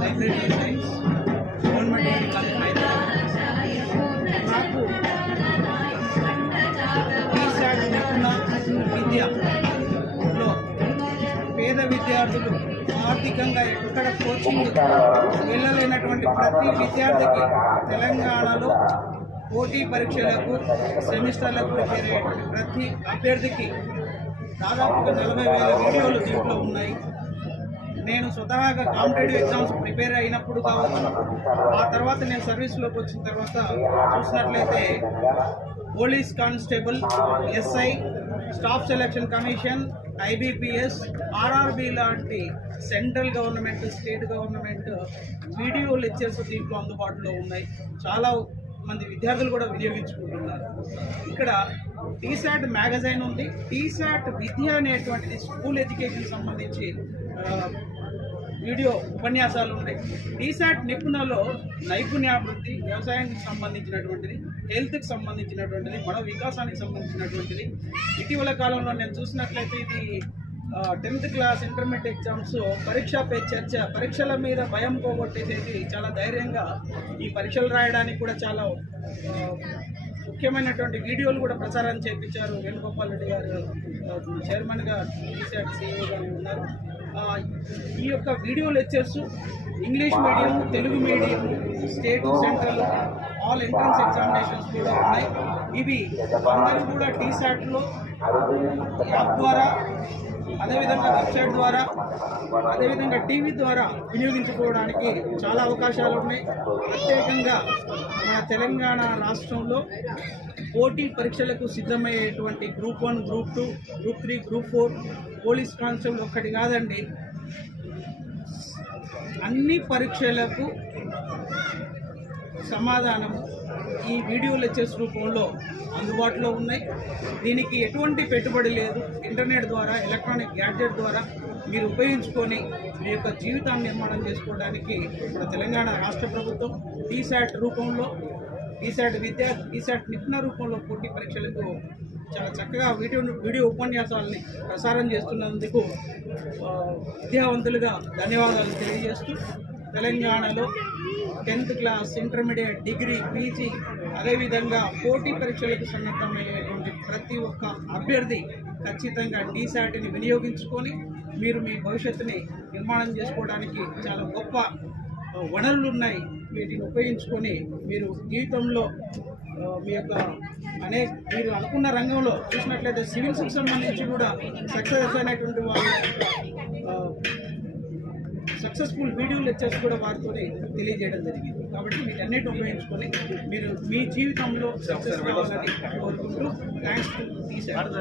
Library science government degree college Hyderabad. నాకు టీసాట్ నిపుణ విద్యలో పేద విద్యార్థులు ఆర్థికంగా ఎక్కడ కోచింగ్ వెళ్ళలేనటువంటి ప్రతి విద్యార్థికి తెలంగాణలో పోటీ పరీక్షలకు సెమిస్టర్లకు చేరేటువంటి ప్రతి అభ్యర్థికి దాదాపుగా 40,000 వీడియోలు దీంట్లో ఉన్నాయి. నేను స్వతహాగా కాంపిటేటివ్ ఎగ్జామ్స్ ప్రిపేర్ అయినప్పుడు కావచ్చు, ఆ తర్వాత నేను సర్వీస్లోకి వచ్చిన తర్వాత చూసినట్లయితే police constable, SI, staff selection commission, IBPS, RRB లాంటి central government, state government video lectures దీంట్లో అందుబాటులో ఉన్నాయి. చాలా మంది విద్యార్థులు కూడా వినియోగించుకుంటున్నారు. ఇక్కడ టీసాట్ మ్యాగజైన్ ఉంది. టీసాట్ విద్య అనేటువంటిది స్కూల్ ఎడ్యుకేషన్ సంబంధించి వీడియో ఉపన్యాసాలు ఉన్నాయి. టీసాట్ నిపుణలో నైపుణ్యాభివృద్ధి, వ్యవసాయానికి సంబంధించినటువంటిది, హెల్త్కి సంబంధించినటువంటిది, మన వికాసానికి సంబంధించినటువంటిది. ఇటీవల కాలంలో నేను చూసినట్లయితే ఇది 10th క్లాస్ ఇంటర్మీడియట్ ఎగ్జామ్స్ పరీక్షా పే చర్చ, పరీక్షల మీద భయం పోగొట్టేసేది చాలా ధైర్యంగా ఈ పరీక్షలు రాయడానికి కూడా చాలా ముఖ్యమైనటువంటి వీడియోలు కూడా ప్రచారం చేయించారు. వేణుగోపాల్ రెడ్డి గారు చైర్మన్గా, టీసాట్ CEO ఉన్నారు. ఈ యొక్క video lectures English medium, Telugu medium, state, central all entrance examinations కూడా ఉన్నాయి. ఇవి అందరూ కూడా టీసాట్లో యాప్ ద్వారా, అదేవిధంగా వెబ్సైట్ ద్వారా, అదేవిధంగా టీవీ ద్వారా వినియోగించుకోవడానికి చాలా అవకాశాలు ఉన్నాయి. ప్రత్యేకంగా మన తెలంగాణ రాష్ట్రంలో పోటీ పరీక్షలకు సిద్ధమయ్యేటువంటి group 1, group 2, group 3, group 4 police constable ఒక్కటి కాదండి, అన్ని పరీక్షలకు సమాధానం ఈ వీడియో లెక్చర్స్ రూపంలో అందుబాటులో ఉన్నాయి. దీనికి ఎటువంటి పెట్టుబడి లేదు. ఇంటర్నెట్ ద్వారా, ఎలక్ట్రానిక్ గ్యాడ్జెట్ ద్వారా మీరు ఉపయోగించుకొని మీ యొక్క జీవితాన్ని నిర్మాణం చేసుకోవడానికి మన తెలంగాణ రాష్ట్ర ప్రభుత్వం టీసాట్ రూపంలో, టీసాట్ విద్య, టీసాట్ నిపుణ రూపంలో పోటీ పరీక్షలకు చాలా చక్కగా వీడియో ఉపన్యాసాలని ప్రసారం చేస్తున్నందుకు విద్యావంతులుగా ధన్యవాదాలు తెలియజేస్తూ, తెలంగాణలో 10th class, intermediate, degree, PG, అదేవిధంగా పోటీ పరీక్షలకు సన్నద్ధమయ్యేటువంటి ప్రతి ఒక్క అభ్యర్థి ఖచ్చితంగా టీసాట్ని వినియోగించుకొని మీరు మీ భవిష్యత్తుని నిర్మాణం చేసుకోవడానికి చాలా గొప్ప వనరులు ఉన్నాయి. వీటిని ఉపయోగించుకొని మీరు జీవితంలో మీ యొక్క మీరు అనుకున్న రంగంలో చూసినట్లయితే సివిల్స్కి సంబంధించి కూడా సక్సెస్ అయినటువంటి వాళ్ళు సక్సెస్ఫుల్ వీడియో లెక్చర్స్ కూడా వారితో తెలియజేయడం జరిగింది. కాబట్టి వీటన్నిటిని ఉపయోగించుకొని మీరు మీ జీవితంలో సక్సెస్ కావాలని కోరుకుంటూ థ్యాంక్స్ టు టీసాట్.